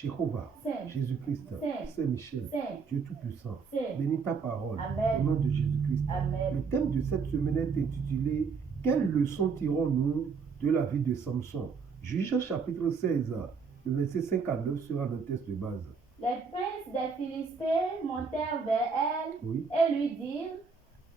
Jéhovah, Saint, Jésus-Christ, Saint, Saint-Michel, Saint, Dieu Tout-Puissant, Saint. bénis ta parole, Amen. au nom de Jésus-Christ. Le Amen. thème de cette semaine est intitulé « Quelles leçons tirons-nous de la vie de Samson ?» Juge chapitre 16, le verset 5 à 9 sera notre texte de base. Les princes des Philistins montèrent vers elle Oui. et lui dirent,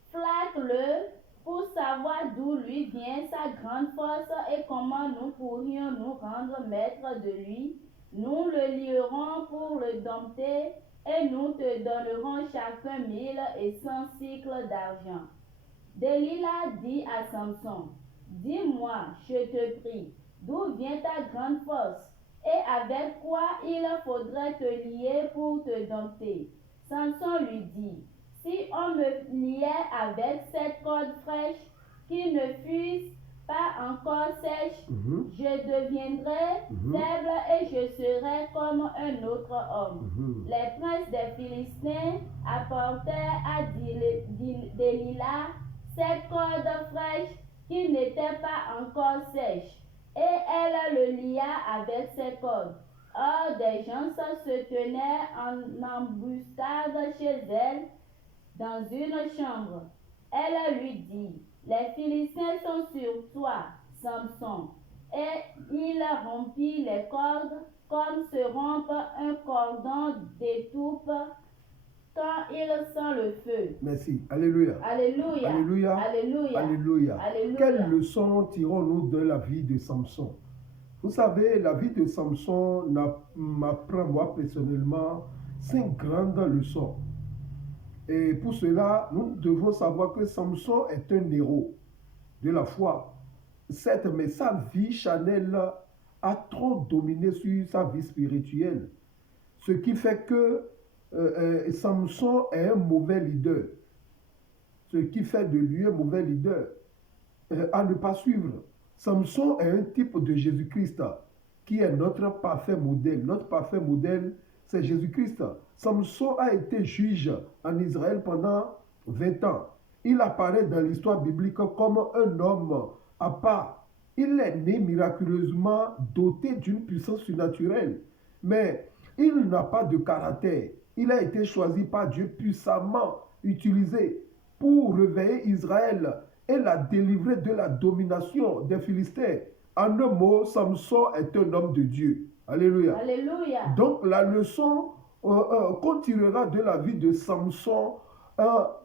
flatte-le pour savoir d'où lui vient sa grande force et comment nous pourrions nous rendre maîtres de lui. Nous le lierons pour le dompter et nous te donnerons chacun 1100 cycles d'argent. Delilah dit à Samson, dis-moi, je te prie, d'où vient ta grande force et avec quoi il faudrait te lier pour te dompter. Samson lui dit, si on me liait avec cette corde fraîche qui ne fût pas encore sèche, je deviendrais faible et je serais comme un autre homme. Les princes des Philistins apportèrent à Delilah cette corde fraîche qui n'était pas encore sèche, et elle le lia avec ses cordes. Or, des gens se tenaient en embuscade chez elle dans une chambre. Elle lui dit, les Philistins sont sur toi, Samson. Et il rompit les cordes comme se rompt un cordon d'étoupe quand il sent le feu. Merci. Alléluia. Alléluia. Alléluia. Alléluia. Alléluia. Alléluia. Quelles leçons tirons-nous de la vie de Samson? Vous savez, la vie de Samson m'apprend, moi personnellement, 5 grandes leçons. Et pour cela, nous devons savoir que Samson est un héros de la foi. Certes, mais sa vie charnelle a trop dominé sur sa vie spirituelle. Ce qui fait que Samson est un mauvais leader. Ce qui fait de lui un mauvais leader à ne pas suivre. Samson est un type de Jésus-Christ qui est notre parfait modèle. Notre parfait modèle, c'est Jésus-Christ. Samson a été juge en Israël pendant 20 ans. Il apparaît dans l'histoire biblique comme un homme à part. Il est né miraculeusement doté d'une puissance surnaturelle. Mais il n'a pas de caractère. Il a été choisi par Dieu, puissamment utilisé pour réveiller Israël et la délivrer de la domination des Philistins. En un mot, Samson est un homme de Dieu. Alléluia. Alléluia. Donc la leçon qu'on tirera de la vie de Samson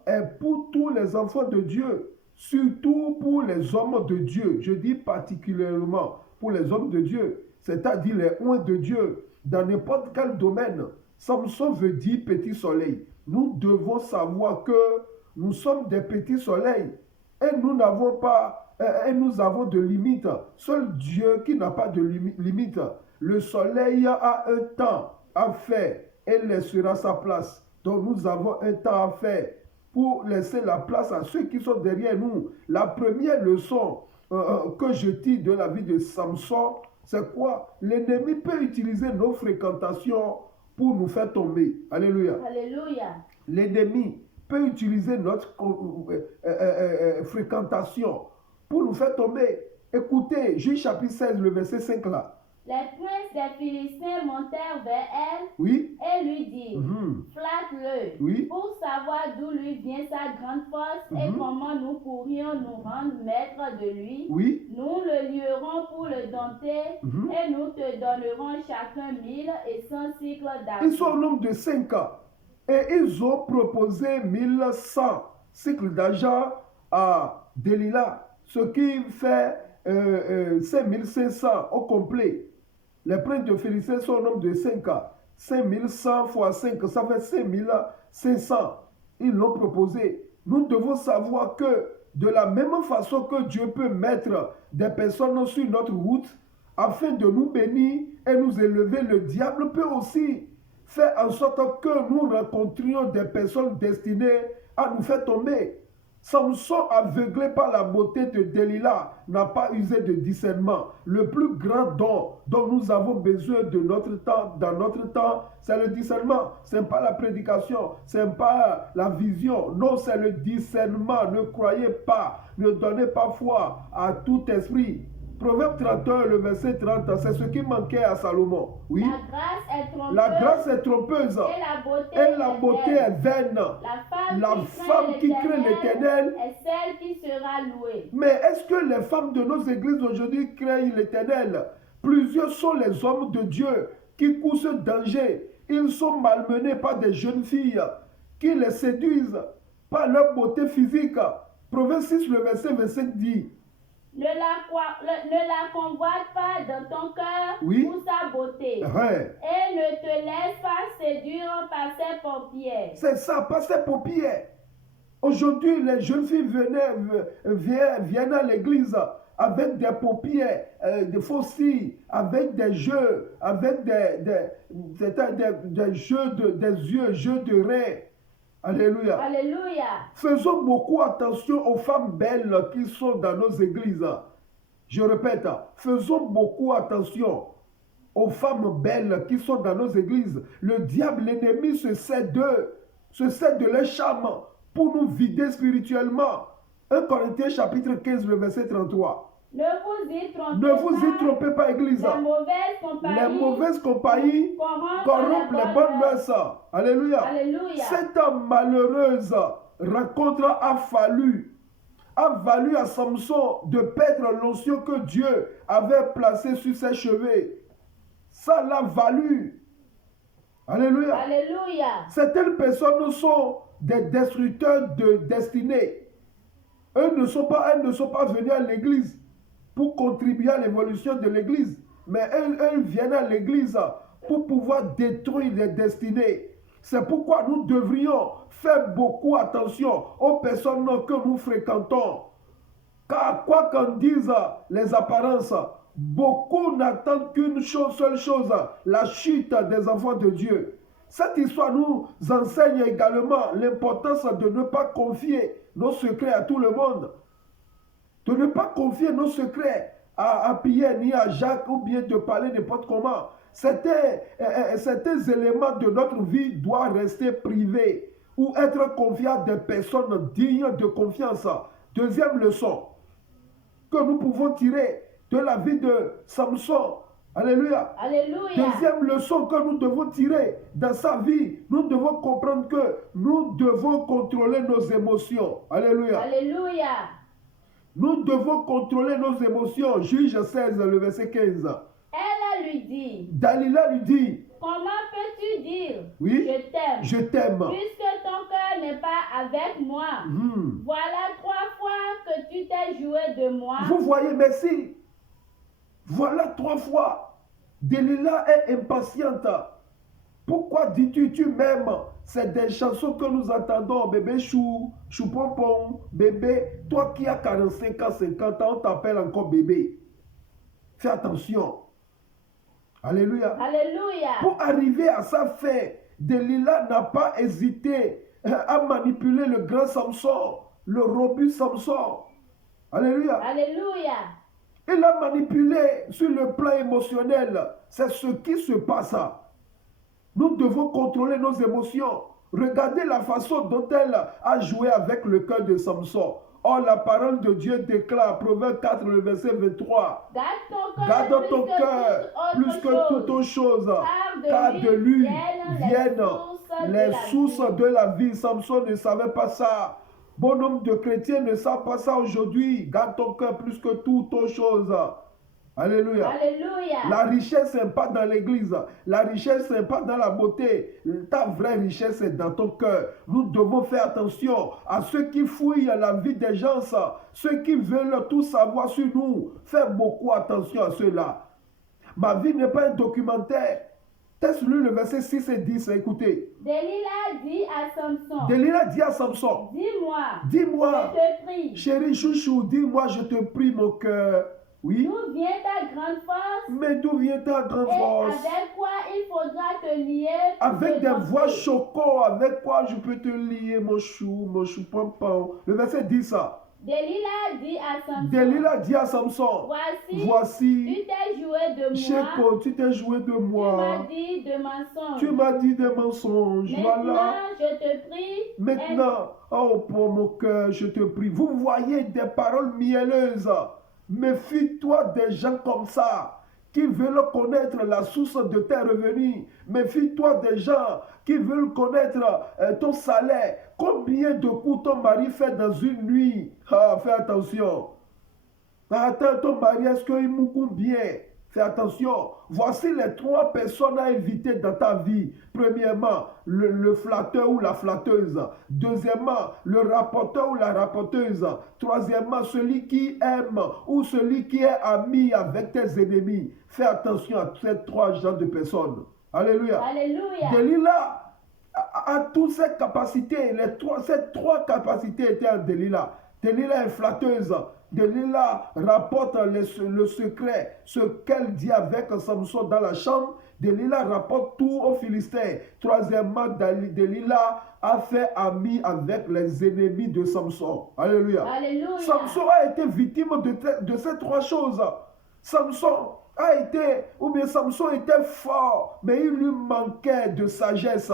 est pour tous les enfants de Dieu, surtout pour les hommes de Dieu. Je dis particulièrement pour les hommes de Dieu, c'est-à-dire les oints de Dieu, dans n'importe quel domaine. Samson veut dire petit soleil. Nous devons savoir que nous sommes des petits soleils et nous n'avons pas, et nous avons de limites. Seul Dieu qui n'a pas de limite. Le soleil a un temps à faire et laissera sa place. Donc nous avons un temps à faire pour laisser la place à ceux qui sont derrière nous. La première leçon que je tire de la vie de Samson, c'est quoi? L'ennemi peut utiliser nos fréquentations pour nous faire tomber. Alléluia. Alléluia. L'ennemi peut utiliser notre fréquentation pour nous faire tomber. Écoutez, Juge chapitre 16, le verset 5 là. Les princes des Philistins montèrent vers elle Oui. et lui dirent, flatte-le Oui. pour savoir d'où lui vient sa grande force et comment nous pourrions nous rendre maîtres de lui. Oui. Nous le lierons pour le dompter et nous te donnerons chacun 1100 cycles d'argent. Ils sont au nombre de 5 ans et ils ont proposé 1100 cycles d'argent à Delilah, ce qui fait 5500 au complet. Les princes de Philistins sont au nombre de 5 ans. 5100 fois 5, ça fait 5500. Ils l'ont proposé. Nous devons savoir que de la même façon que Dieu peut mettre des personnes sur notre route afin de nous bénir et nous élever, le diable peut aussi faire en sorte que nous rencontrions des personnes destinées à nous faire tomber. Samson, aveuglé par la beauté de Delilah, n'a pas usé de discernement. Le plus grand don dont nous avons besoin de notre temps, dans notre temps, c'est le discernement. Ce n'est pas la prédication, ce n'est pas la vision. Non, c'est le discernement. Ne croyez pas, ne donnez pas foi à tout esprit. Proverbe 31, le verset 30, c'est ce qui manquait à Salomon. Oui. La grâce est trompeuse. La grâce est trompeuse. Et la beauté est vaine. La femme qui craint l'Éternel est celle qui sera louée. Mais est-ce que les femmes de nos églises aujourd'hui craignent l'Éternel? Plusieurs sont les hommes de Dieu qui courent ce danger. Ils sont malmenés par des jeunes filles qui les séduisent par leur beauté physique. Proverbe 6, le verset 25 dit: Ne la convoite pas dans ton cœur pour sa beauté. Ouais. Et ne te laisse pas séduire par ses paupières. C'est ça, par ses paupières. Aujourd'hui, les jeunes filles viennent à l'église avec des paupières, des faux cils, avec des jeux, avec des jeux de reins. Alléluia. Alléluia. Faisons beaucoup attention aux femmes belles qui sont dans nos églises. Je répète, faisons beaucoup attention aux femmes belles qui sont dans nos églises. Le diable, l'ennemi se sert de leur charme pour nous vider spirituellement. 1 Corinthiens chapitre 15, le verset 33. Ne vous y trompez pas, Église. Les mauvaises compagnies corrompent les bonnes mœurs. Alléluia. Alléluia. Cette malheureuse rencontre a valu à Samson de perdre l'onction que Dieu avait placée sur ses cheveux. Ça l'a valu. Alléluia. Alléluia. Certaines personnes sont des destructeurs de destinée. Elles ne sont pas venues à l'église pour contribuer à l'évolution de l'église, mais elles viennent à l'église pour pouvoir détruire les destinées. C'est pourquoi nous devrions faire beaucoup attention aux personnes que nous fréquentons. Car quoi qu'en disent les apparences, beaucoup n'attendent qu'une seule chose, la chute des enfants de Dieu. Cette histoire nous enseigne également l'importance de ne pas confier nos secrets à tout le monde. De ne pas confier nos secrets à Pierre ni à Jacques ou bien de parler n'importe comment. Certains éléments de notre vie doivent rester privés ou être confiés à des personnes dignes de confiance. Deuxième leçon que nous pouvons tirer de la vie de Samson. Alléluia. Alléluia. Deuxième leçon que nous devons tirer dans sa vie, nous devons comprendre que nous devons contrôler nos émotions. Alléluia. Alléluia. Nous devons contrôler nos émotions. Juge 16, le verset 15. Elle lui dit. Dalila lui dit. Comment peux-tu dire? Oui. Je t'aime. Je t'aime. Puisque ton cœur n'est pas avec moi. Voilà 3 fois que tu t'es joué de moi. Vous voyez, merci. Voilà 3 fois. Dalila est impatiente. Pourquoi dis-tu tu m'aimes? C'est des chansons que nous entendons. Bébé chou, chou pompon, bébé. Toi qui as 45 ans, 50 ans, on t'appelle encore bébé. Fais attention. Alléluia. Alléluia. Pour arriver à sa fin, Dalila n'a pas hésité à manipuler le grand Samson, le robuste Samson. Alléluia. Alléluia. Il a manipulé sur le plan émotionnel. C'est ce qui se passe. Nous devons contrôler nos émotions. Regardez la façon dont elle a joué avec le cœur de Samson. Or, la parole de Dieu déclare, Proverbe 4, le verset 23. Garde ton cœur plus que toute autre chose. Car de lui viennent les sources de la vie. Samson ne savait pas ça. Bon nombre de chrétiens ne savent pas ça aujourd'hui. Garde ton cœur plus que toute autre chose. Alléluia. Alléluia. La richesse n'est pas dans l'église. La richesse n'est pas dans la beauté. Ta vraie richesse est dans ton cœur. Nous devons faire attention à ceux qui fouillent la vie des gens, ceux qui veulent tout savoir sur nous. Fais beaucoup attention à ceux-là. Ma vie n'est pas un documentaire. Teste-lui le verset 6 et 10. Écoutez. Dalila dit à Samson. Dis-moi. Je te prie. Chérie chouchou, dis-moi, je te prie mon cœur. Oui. D'où vient ta grande force? Mais d'où vient ta grande force? Et avec quoi il faudra te lier? Avec des voix choquantes, avec quoi je peux te lier, mon chou pompon. Le verset dit ça. Dalila dit à Samson. Voici. Tu t'es joué de moi. Chéco, tu t'es joué de moi. Tu m'as dit de mensonges. Tu m'as dit des mensonges. Maintenant, voilà. je te prie. Maintenant, oh pour mon cœur, je te prie. Vous voyez des paroles mielleuses. Méfie-toi des gens comme ça, qui veulent connaître la source de tes revenus. Méfie-toi des gens qui veulent connaître ton salaire. Combien de coups ton mari fait dans une nuit? Ah, fais attention. Attends, ton mari, est-ce qu'il moucoule bien? Fais attention. Voici les 3 personnes à éviter dans ta vie. Premièrement, le flatteur ou la flatteuse. Deuxièmement, le rapporteur ou la rapporteuse. Troisièmement, celui qui aime ou celui qui est ami avec tes ennemis. Fais attention à ces 3 genres de personnes. Alléluia. Alléluia. Delilah a toutes ces capacités. Ces 3 capacités étaient en Delilah. Delilah est flatteuse. Delilah rapporte le secret, ce qu'elle dit avec Samson dans la chambre. Delilah rapporte tout aux Philistins. Troisièmement, Delilah a fait ami avec les ennemis de Samson. Alléluia. Alléluia. Samson a été victime de ces 3 choses. Samson était fort, mais il lui manquait de sagesse.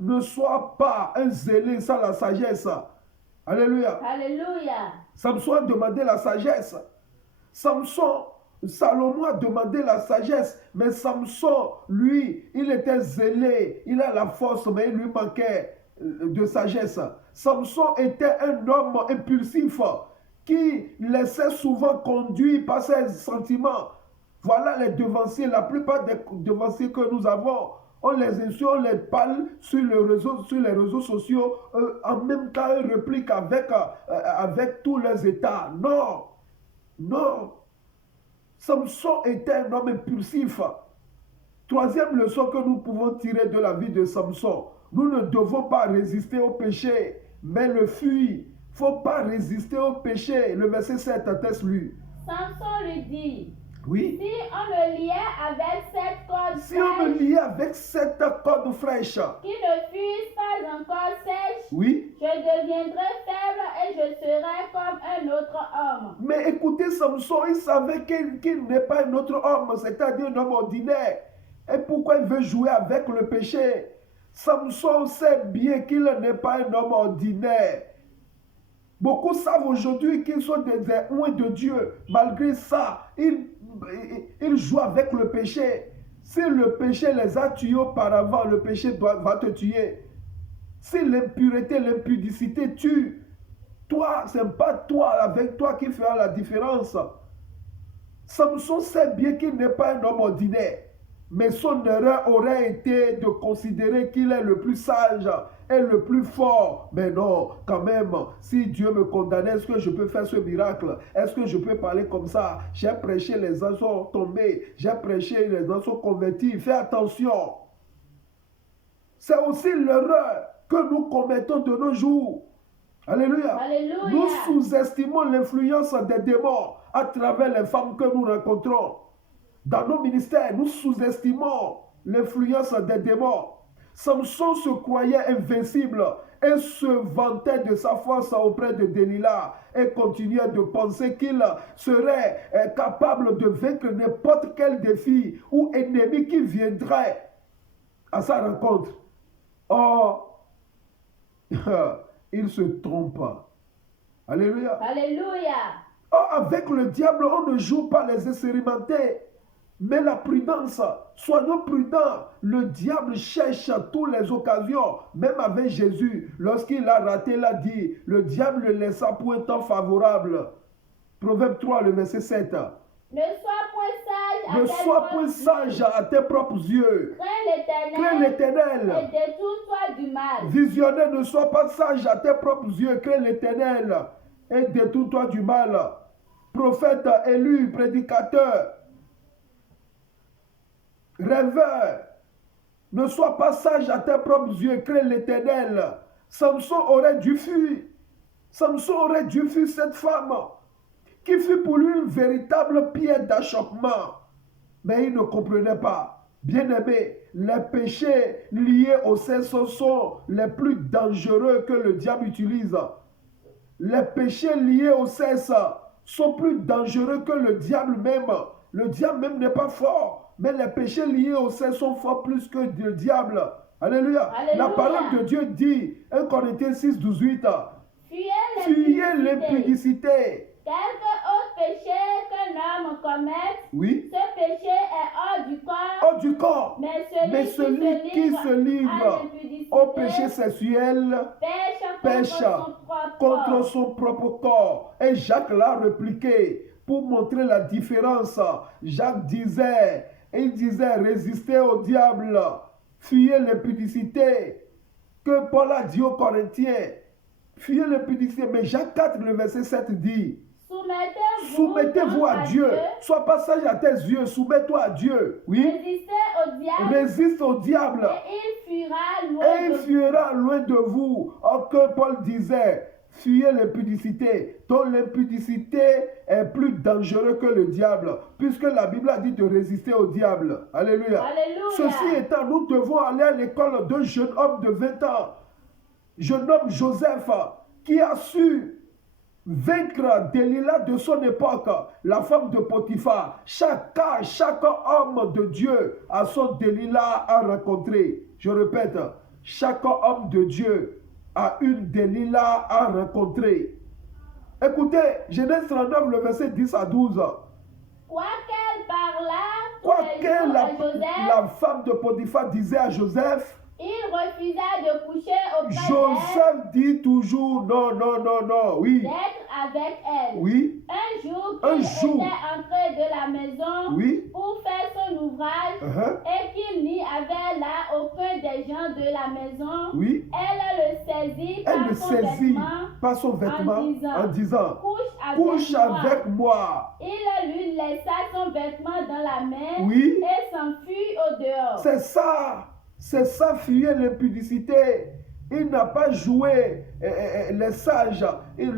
Ne sois pas un zélé sans la sagesse. Alléluia. Alléluia. Samson a demandé la sagesse. Salomon a demandé la sagesse, mais Samson, lui, il était zélé, il a la force, mais il lui manquait de sagesse. Samson était un homme impulsif qui laissait souvent conduire par ses sentiments. Voilà les devanciers, la plupart des devanciers que nous avons. On les insulte, on les parle sur les réseaux sociaux, en même temps ils répliquent avec tous les états. Non, non. Samson était un homme impulsif. Troisième leçon que nous pouvons tirer de la vie de Samson, nous ne devons pas résister au péché, mais le fuir. Il ne faut pas résister au péché. Le verset 7, atteste-lui. Samson lui dit, oui. Si on me liait avec cette corde fraîche, qui ne fût pas encore sèche, oui. Je deviendrai faible et je serai comme un autre homme. Mais écoutez, Samson, il savait qu'il n'est pas un autre homme, c'est-à-dire un homme ordinaire. Et pourquoi il veut jouer avec le péché? Samson sait bien qu'il n'est pas un homme ordinaire. Beaucoup savent aujourd'hui qu'ils sont des oints de Dieu. Malgré ça, ils jouent avec le péché. Si le péché les a tués auparavant, le péché va te tuer. Si l'impureté, l'impudicité tue, toi, ce n'est pas toi avec toi qui fera la différence. Samson sait bien qu'il n'est pas un homme ordinaire. Mais son erreur aurait été de considérer qu'il est le plus sage et le plus fort. Mais non, quand même, si Dieu me condamnait, est-ce que je peux faire ce miracle? Est-ce que je peux parler comme ça? J'ai prêché, les gens sont tombés. J'ai prêché, les gens sont convertis. Fais attention. C'est aussi l'erreur que nous commettons de nos jours. Alléluia. Alléluia. Nous sous-estimons l'influence des démons à travers les femmes que nous rencontrons. Dans nos ministères, nous sous-estimons l'influence des démons. Samson se croyait invincible et se vantait de sa force auprès de Delilah et continuait de penser qu'il serait capable de vaincre n'importe quel défi ou ennemi qui viendrait à sa rencontre. Or, il se trompe. Alléluia. Alléluia. Or, avec le diable, on ne joue pas les expérimentés. Mais la prudence, soyons prudents. Le diable cherche toutes les occasions, même avec Jésus. Lorsqu'il a raté, il a dit, le diable le laissa pour un temps favorable. Proverbe 3, le verset 7. Ne sois point sage à tes propres yeux. Crains l'Éternel Et détourne-toi du mal. Visionnaire, ne sois pas sage à tes propres yeux. Crains l'Éternel et détourne-toi du mal. Prophète élu, prédicateur, rêveur, ne sois pas sage à tes propres yeux, crains l'Éternel. Samson aurait dû fuir. Samson aurait dû fuir cette femme qui fut pour lui une véritable pierre d'achoppement. Mais il ne comprenait pas. Bien-aimé, les péchés liés au sexe sont les plus dangereux que le diable utilise. Les péchés liés au sexe sont plus dangereux que le diable même. Le diable même n'est pas fort, mais les péchés liés au sexe sont forts plus que le diable. Alléluia. Alléluia. La parole de Dieu dit, 1 Corinthiens 6, 18, fuyez l'impudicité. Quelque autre péché qu'un homme commette, Oui. ce péché est hors du corps, Hors du corps. mais Mais celui qui se à livre l'impudicité au péché sexuel pêche contre son propre corps. Et Jacques l'a répliqué pour montrer la différence. Jacques disait, résistez au diable, fuyez l'impudicité. Que Paul a dit aux Corinthiens, fuyez l'impudicité. Mais Jacques 4, le verset 7 dit, soumettez-vous à Dieu. Sois pas sage à tes yeux, soumets-toi à Dieu. Oui. Résiste au diable. Et il fuira loin de vous. Or que Paul disait, fuyez l'impudicité. Donc l'impudicité est plus dangereux que le diable, puisque la Bible a dit de résister au diable. Alléluia. Alléluia. Ceci étant, nous devons aller à l'école d'un jeune homme de 20 ans, jeune homme Joseph, qui a su vaincre Delilah de son époque, la femme de Potiphar. Chaque homme de Dieu a son Delilah à rencontrer. Je répète, chaque homme de Dieu a une Delilah à rencontrer. Écoutez, Genèse 39, le verset 10 à 12. Quoiqu'elle la femme de Potiphar disait à Joseph, il refusa de coucher auprès Joseph dit toujours non, oui. D'être avec elle. Oui. Un jour, qu'il était entré de la maison, oui, pour faire son ouvrage, et qu'il n'y avait là aucun des gens de la maison, oui, elle le saisit par son vêtement en disant couche avec moi. Il lui laissa son vêtement dans la main, oui, et s'enfuit au dehors. C'est ça, fuir l'impudicité. Il n'a pas joué les sages. Il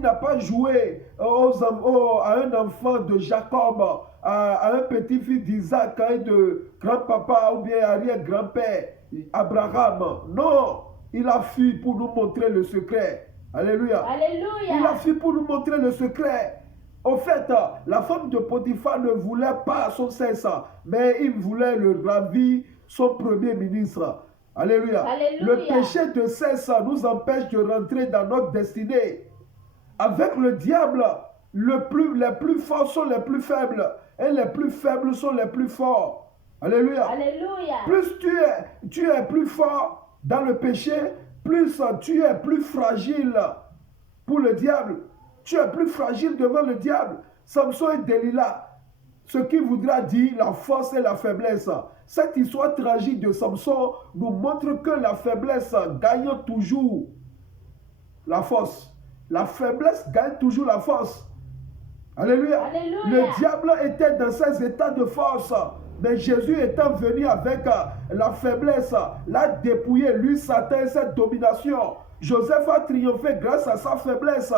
n'a pas joué à un enfant de Jacob, à un petit-fils d'Isaac et de grand-papa ou bien arrière-grand-père Abraham. Non, il a fui pour nous montrer le secret. Alléluia. Alléluia. Il a fui pour nous montrer le secret. Au fait, la femme de Potiphar ne voulait pas son cesse, mais il voulait le ravir, son premier ministre. Alléluia. Alléluia. Le péché de cesse nous empêche de rentrer dans notre destinée. Avec le diable, les plus forts sont les plus faibles, et les plus faibles sont les plus forts. Alléluia. Alléluia. Plus tu es plus fort dans le péché, plus tu es plus fragile pour le diable. Tu es plus fragile devant le diable. Samson et Delilah, ce qui voudra dire la force et la faiblesse. Cette histoire tragique de Samson nous montre que la faiblesse gagne toujours la force. La faiblesse gagne toujours la force. Alléluia. Alléluia. Le diable était dans ses états de force. Mais Jésus étant venu avec la faiblesse, l'a dépouillé, lui, Satan et cette domination. Joseph a triomphé grâce à sa faiblesse.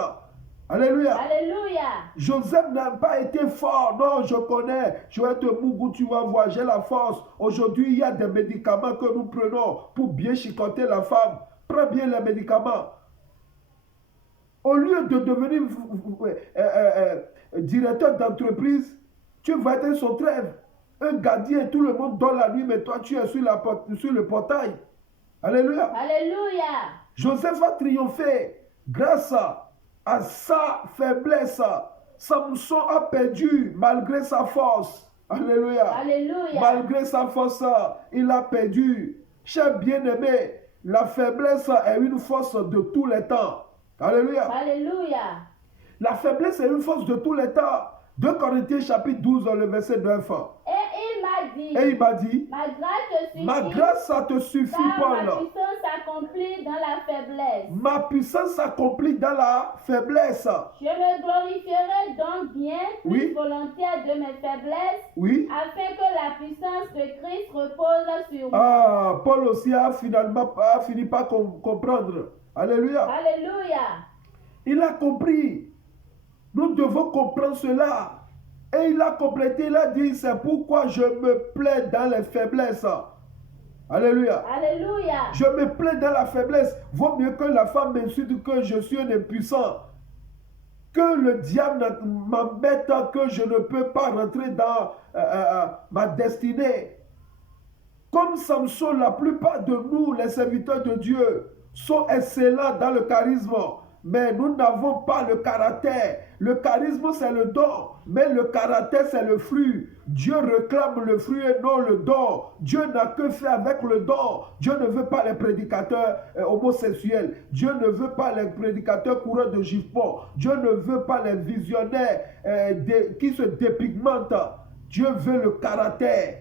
Alléluia. Alléluia. Joseph n'a pas été fort. Non, je connais. Je vais te mougou, tu vas voir, j'ai la force. Aujourd'hui, il y a des médicaments que nous prenons pour bien chicoter la femme. Prends bien les médicaments. Au lieu de devenir directeur d'entreprise, tu vas être son trêve. Un gardien, tout le monde dort la nuit, mais toi, tu es sur le portail. Alléluia. Alléluia. Joseph a triomphé grâce à sa faiblesse. Samson a perdu malgré sa force. Alléluia. Alléluia. Malgré sa force, il a perdu. Cher bien-aimé, la faiblesse est une force de tous les temps. Alléluia. Alléluia. La faiblesse est une force de tous les temps. 2 Corinthiens chapitre 12, le verset 9. Et il m'a dit, ma grâce ça te suffit, Paul. Ma puissance s'accomplit dans la faiblesse. Ma puissance s'accomplit dans la faiblesse. Je me glorifierai donc bien plus volontiers de mes faiblesses, afin que la puissance de Christ repose sur moi. Paul aussi a fini par comprendre. Alléluia. Alléluia. Il a compris. Nous devons comprendre cela. Et il a complété, il a dit, c'est pourquoi je me plais dans les faiblesses. Alléluia. Alléluia. Je me plais dans la faiblesse. Vaut mieux que la femme m'insulte que je suis un impuissant. Que le diable m'embête, que je ne peux pas rentrer dans ma destinée. Comme Samson, la plupart de nous, les serviteurs de Dieu, sont excellents dans le charisme. Mais nous n'avons pas le caractère. Le charisme, c'est le don, mais le caractère, c'est le fruit. Dieu réclame le fruit et non le don. Dieu n'a que fait avec le don. Dieu ne veut pas les prédicateurs homosexuels. Dieu ne veut pas les prédicateurs coureurs de jupons. Dieu ne veut pas les visionnaires qui se dépigmentent. Dieu veut le caractère.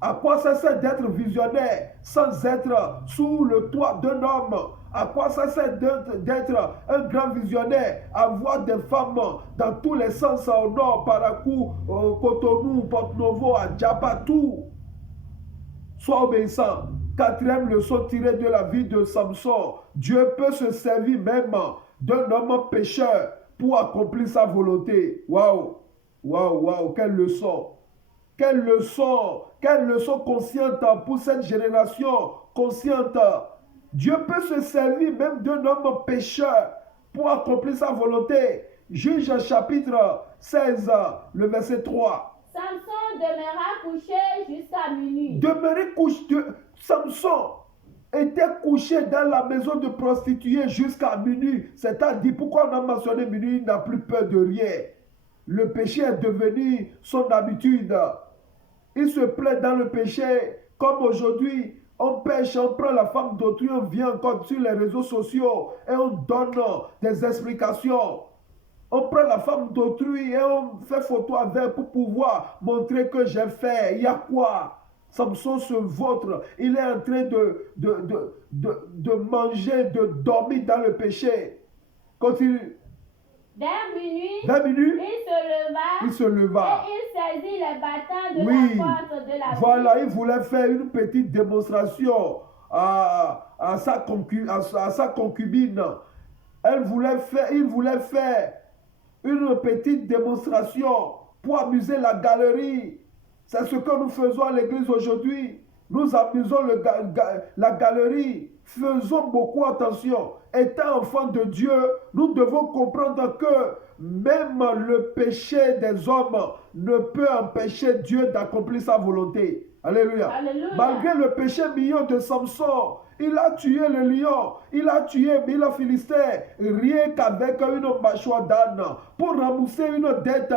À quoi ça sert d'être visionnaire sans être sous le toit d'un homme? À quoi ça sert d'être un grand visionnaire, avoir des femmes dans tous les sens, au nord, Parakou, Cotonou, Porto-Novo, à Djapa, tout? Sois obéissant. Quatrième leçon tirée de la vie de Samson. Dieu peut se servir même d'un homme pécheur pour accomplir sa volonté. Waouh! Waouh, waouh, quelle leçon! Quelle leçon consciente pour cette génération consciente. Dieu peut se servir même d'un homme pécheur pour accomplir sa volonté. Juge chapitre 16, le verset 3. Samson demeura couché jusqu'à minuit. Samson était couché dans la maison de prostituée jusqu'à minuit. C'est-à-dire, pourquoi on a mentionné minuit, il n'a plus peur de rien. Le péché est devenu son habitude. Il se plaît dans le péché, comme aujourd'hui, on pêche, on prend la femme d'autrui, on vient encore sur les réseaux sociaux et on donne des explications. On prend la femme d'autrui et on fait photo avec pour pouvoir montrer que j'ai fait. Il y a quoi? Samson se vautre. Il est en train de manger, de dormir dans le péché. Continue. Vers minuit, il se leva et il saisit les battants de la porte de la ville. Voilà, il voulait faire une petite démonstration à sa concubine. Il voulait faire une petite démonstration pour amuser la galerie. C'est ce que nous faisons à l'église aujourd'hui. Nous amusons la galerie. Faisons beaucoup attention. Étant enfants de Dieu, nous devons comprendre que même le péché des hommes ne peut empêcher Dieu d'accomplir sa volonté. Alléluia. Alléluia. Malgré le péché mignon de Samson, il a tué le lion, il a tué 1000 Philistins, rien qu'avec une mâchoire d'âne. Pour rembourser une dette,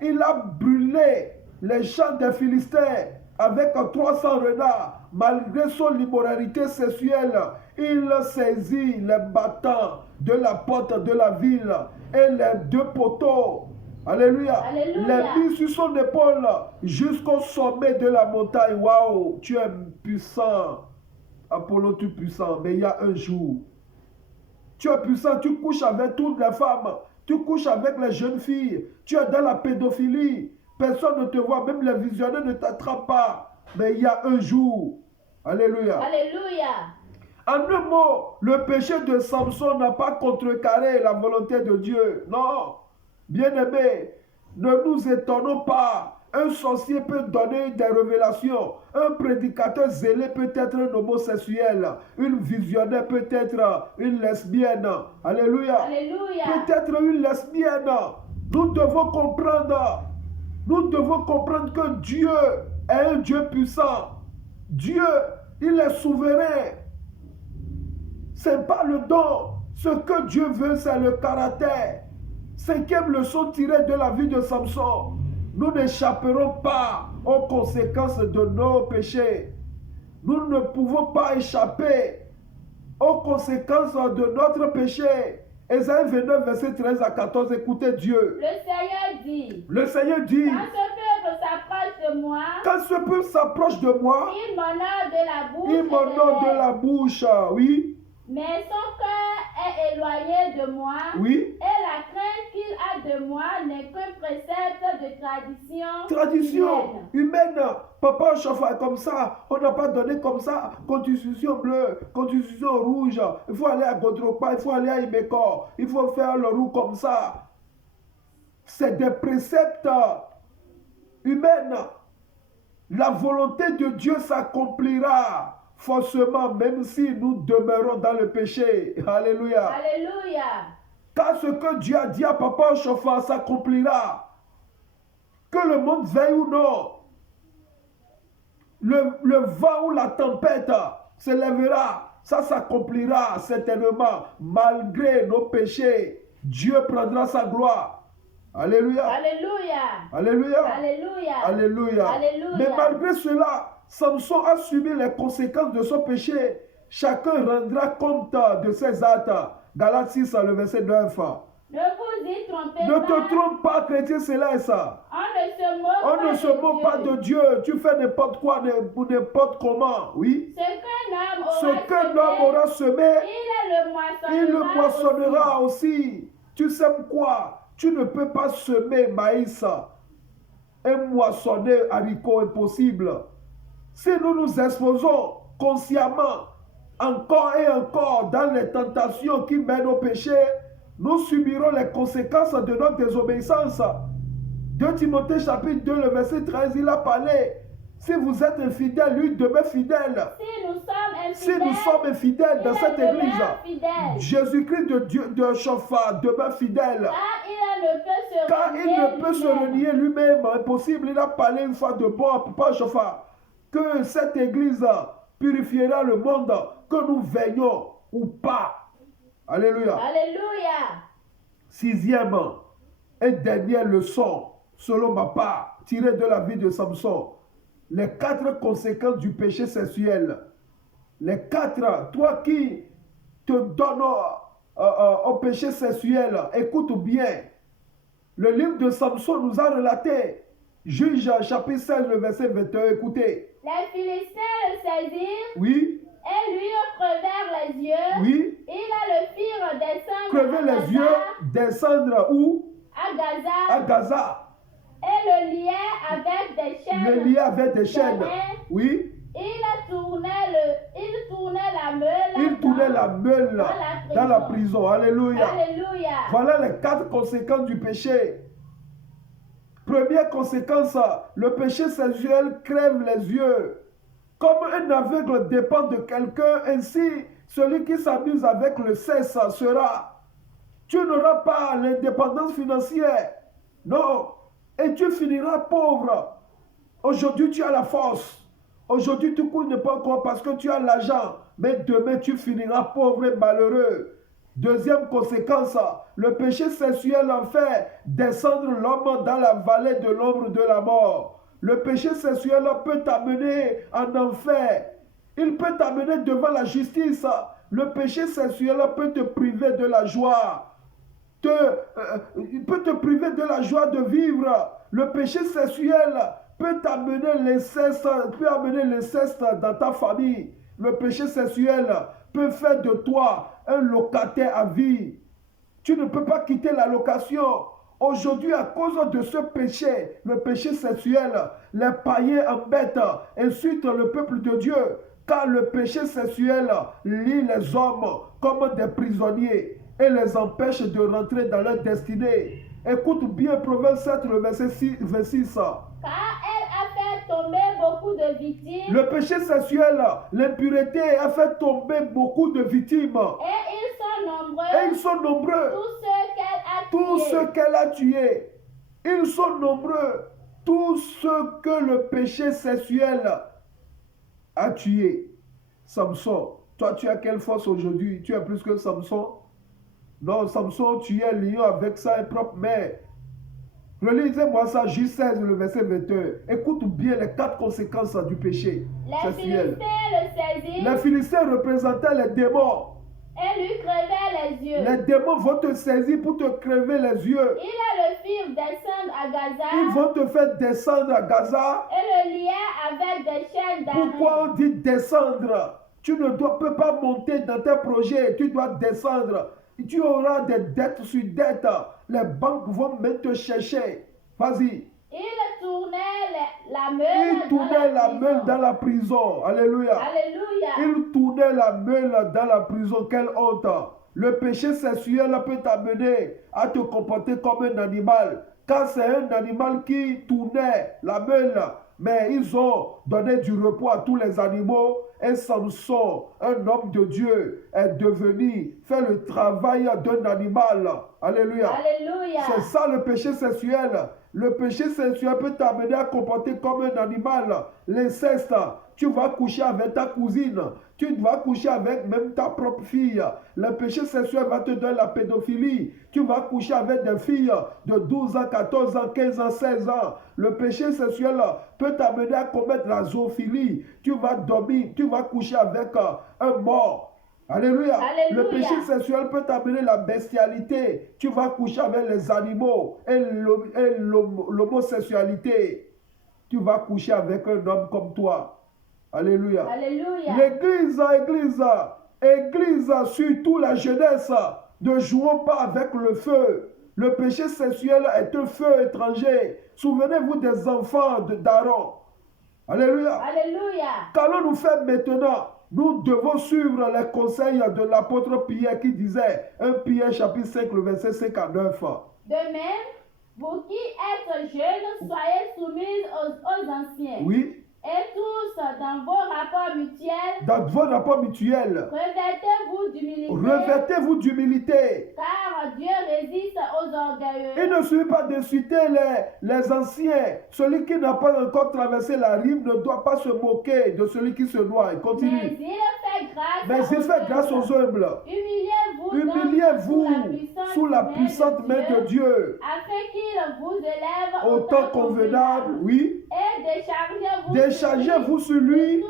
il a brûlé les champs des Philistins avec 300 renards. Malgré son immoralité sexuelle, il saisit les battants de la porte de la ville et les 2 poteaux. Alléluia. Alléluia. Les mit sur son épaule jusqu'au sommet de la montagne. Waouh, tu es puissant. Apollo, tu es puissant. Mais il y a un jour, tu es puissant, tu couches avec toutes les femmes, tu couches avec les jeunes filles, tu es dans la pédophilie. Personne ne te voit, même les visionnaires ne t'attrapent pas. Mais il y a un jour. Alléluia. Alléluia. En un mot, le péché de Samson n'a pas contrecarré la volonté de Dieu. Non. Bien-aimés, ne nous étonnons pas. Un sorcier peut donner des révélations. Un prédicateur zélé peut être un homosexuel. Une visionnaire peut être une lesbienne. Alléluia. Alléluia. Peut être une lesbienne. Nous devons comprendre. Nous devons comprendre que Dieu est un Dieu puissant. Dieu, il est souverain. Ce n'est pas le don. Ce que Dieu veut, c'est le caractère. 5e leçon tirée de la vie de Samson. Nous n'échapperons pas aux conséquences de nos péchés. Nous ne pouvons pas échapper aux conséquences de notre péché. Ésaïe 29, verset 13 à 14, écoutez Dieu. Le Seigneur dit, quand ce peuple s'approche de moi, il m'honore de la bouche, oui. Mais son cœur est éloigné de moi, Oui. Et la crainte qu'il a de moi n'est qu'un précepte de tradition humaine. Papa chauffe comme ça, on n'a pas donné comme ça. Constitution bleue, constitution rouge. Il faut aller à Godropa, il faut aller à Imeko, il faut faire le roux comme ça. C'est des préceptes humains. La volonté de Dieu s'accomplira forcément, même si nous demeurons dans le péché. Alléluia. Alléluia. Car ce que Dieu a dit à Papa Chauffard s'accomplira. Que le monde veuille ou non, le vent ou la tempête se lèvera. Ça s'accomplira certainement, malgré nos péchés. Dieu prendra sa gloire. Alléluia. Alléluia. Alléluia. Alléluia. Alléluia. Alléluia. Mais malgré cela, Samson a subi les conséquences de son péché. Chacun rendra compte de ses actes. Galates 6, le verset 9. Ne vous y trompez Ne pas. te trompe pas, chrétien, c'est ça. On ne se moque pas de Dieu. Tu fais n'importe quoi, n'importe comment. Oui. Ce qu'un homme aura semé, il le moissonnera moissonnera aussi. Tu sèmes quoi? Tu ne peux pas semer maïs et moissonner haricots, impossible. Si nous nous exposons consciemment encore et encore dans les tentations qui mènent au péché, nous subirons les conséquences de notre désobéissance. 2 Timothée chapitre 2, le verset 13, il a parlé. Si vous êtes infidèle, lui demeure fidèle. Si nous sommes infidèles dans cette église, Jésus-Christ de Chauffard demeure fidèle. Car il ne peut se renier lui-même. Impossible. Il a parlé une fois de bon Papa Chauffard que cette église purifiera le monde, que nous veillons ou pas. Alléluia. Alléluia. 6e et dernière leçon, selon ma part, tirée de la vie de Samson. Les 4 conséquences du péché sexuel. Les 4, toi qui te donnes au péché sexuel, écoute bien. Le livre de Samson nous a relaté, Juge chapitre 16, le verset 21, écoutez. Les Philistins le saisirent. Oui. Et lui crevèrent les yeux. Oui. Ils le firent descendre Crever les yeux, descendre où? À Gaza. À Gaza. Et le liait avec des chaînes. Le liait avec des chaînes. Oui. Il tournait la meule. Il tournait la meule dans la prison. Alléluia. Alléluia. Voilà les 4 conséquences du péché. Première conséquence, le péché sexuel crève les yeux. Comme un aveugle dépend de quelqu'un, ainsi celui qui s'amuse avec le sexe sera. Tu n'auras pas l'indépendance financière. Non. Et tu finiras pauvre. Aujourd'hui, tu as la force. Aujourd'hui, tu cours n'importe quoi parce que tu as l'argent. Mais demain, tu finiras pauvre et malheureux. Deuxième conséquence, le péché sexuel en fait descendre l'homme dans la vallée de l'ombre de la mort. Le péché sexuel peut t'amener en enfer. Il peut t'amener devant la justice. Le péché sexuel peut te priver de la joie. Il peut te priver de la joie de vivre. Le péché sexuel peut amener l'inceste dans ta famille. Le péché sexuel peut faire de toi un locataire à vie. Tu ne peux pas quitter la location. Aujourd'hui, à cause de ce péché, le péché sexuel, les païens embêtent, insultent le peuple de Dieu, car le péché sexuel lie les hommes comme des prisonniers et les empêche de rentrer dans leur destinée. Écoute bien Proverbe 7, le verset 26. Car elle a fait tomber beaucoup de victimes. Le péché sexuel, l'impureté a fait tomber beaucoup de victimes. Et ils sont nombreux. Tous ceux qu'elle a tués. Ils sont nombreux. Tous ceux que le péché sexuel a tués. Samson, toi tu as quelle force aujourd'hui? Tu es plus que Samson? Non, Samson tuait le lion avec sa propre main. Relisez-moi ça, Juge 16, le verset 21. Écoute bien les 4 conséquences du péché sexuel. Les Philistins représentaient les démons. Et lui crevaient les yeux. Les démons vont te saisir pour te crever les yeux. Ils le firent descendre à Gaza. Ils vont te faire descendre à Gaza. Et le lier avec des chaînes d'argent. Pourquoi on dit descendre? Tu ne peux pas monter dans tes projets. Tu dois descendre. Tu auras des dettes sur dettes. Les banques vont même te chercher. Vas-y. Il tournait la meule dans la prison. Alléluia. Alléluia. Il tournait la meule dans la prison. Quelle honte. Le péché sexuel peut t'amener à te comporter comme un animal. Car c'est un animal qui tournait la meule. Mais ils ont donné du repos à tous les animaux. Et Samson, un homme de Dieu, est devenu, fait le travail d'un animal. Alléluia. Alléluia. C'est ça le péché sexuel. Le péché sexuel peut t'amener à comporter comme un animal. L'inceste, tu vas coucher avec ta cousine, tu vas coucher avec même ta propre fille. Le péché sexuel va te donner la pédophilie. Tu vas coucher avec des filles de 12 ans, 14 ans, 15 ans, 16 ans. Le péché sexuel peut t'amener à commettre la zoophilie. Tu vas dormir, tu vas coucher avec un mort. Alléluia. Alléluia. Le péché sexuel peut t'amener la bestialité. Tu vas coucher avec les animaux et l'homosexualité. Tu vas coucher avec un homme comme toi. Alléluia. Alléluia. Église, surtout la jeunesse, ne jouons pas avec le feu. Le péché sexuel est un feu étranger. Souvenez-vous des enfants d'Aaron. Alléluia. Alléluia. Qu'allons-nous faire maintenant? Nous devons suivre les conseils de l'apôtre Pierre qui disait, 1 Pierre chapitre 5, le verset 59. De même, vous qui êtes jeunes, soyez soumis aux anciens. Oui. Et tous, dans vos rapports mutuels, revêtez-vous d'humilité. Revêtez-vous d'humilité. Car Dieu résiste aux orgueilleux. Il ne suffit pas d'insulter les anciens. Celui qui n'a pas encore traversé la rive ne doit pas se moquer de celui qui se noie. Il continue. Mais il fait grâce aux humbles. Humiliez-vous sous la puissante main de Dieu. Afin qu'il vous élève au temps convenable. Oui. Et déchargez-vous sur lui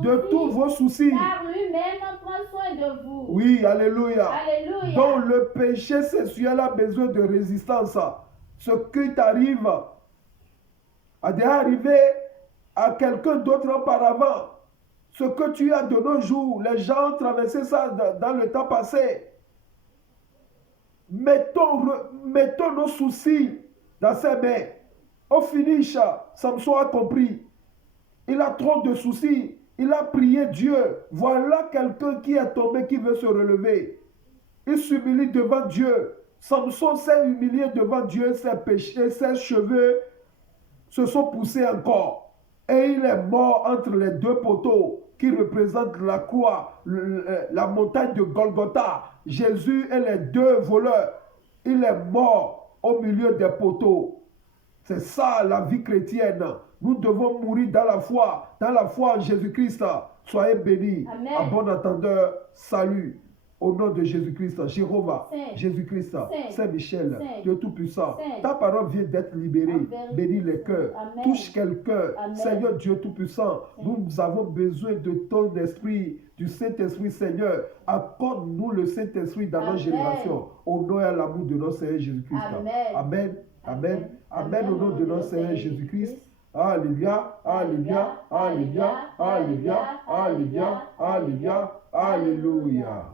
de tous vos soucis. Car lui-même prend soin de vous. Oui, alléluia. Alléluia. Donc le péché sexuel a besoin de résistance. Ce qui t'arrive a déjà arrivé à quelqu'un d'autre auparavant. Ce que tu as de nos jours, les gens ont traversé ça dans le temps passé. Mettons nos soucis dans ses mains. Au finish, Samson a compris. Il a trop de soucis. Il a prié Dieu. Voilà quelqu'un qui est tombé, qui veut se relever. Il s'humilie devant Dieu. Samson s'est humilié devant Dieu. Ses péchés, ses cheveux se sont poussés encore. Et il est mort entre les deux poteaux qui représentent la croix, la montagne de Golgotha. Jésus et les deux voleurs. Il est mort au milieu des poteaux. C'est ça la vie chrétienne. Nous devons mourir dans la foi en Jésus-Christ. Soyez bénis. Amen. À bon entendeur, salut. Au nom de Jésus-Christ, Jéhovah, Jésus-Christ, Saint-Michel, Saint. Dieu Tout-Puissant, Saint. ta parole vient d'être libérée. Amen. Bénis les cœurs, Amen. touche quelqu'un. Amen. Seigneur Dieu Tout-Puissant, nous avons besoin de ton esprit, du Saint-Esprit, Seigneur. Accorde-nous le Saint-Esprit dans nos Amen. générations. Au nom et à l'amour de notre Seigneur Jésus-Christ. Amen. Amen. Amen. Amen. Au nom de notre Seigneur Jésus-Christ. Alléluia, Alléluia, Alléluia, Alléluia, Alléluia, Alléluia, Alléluia.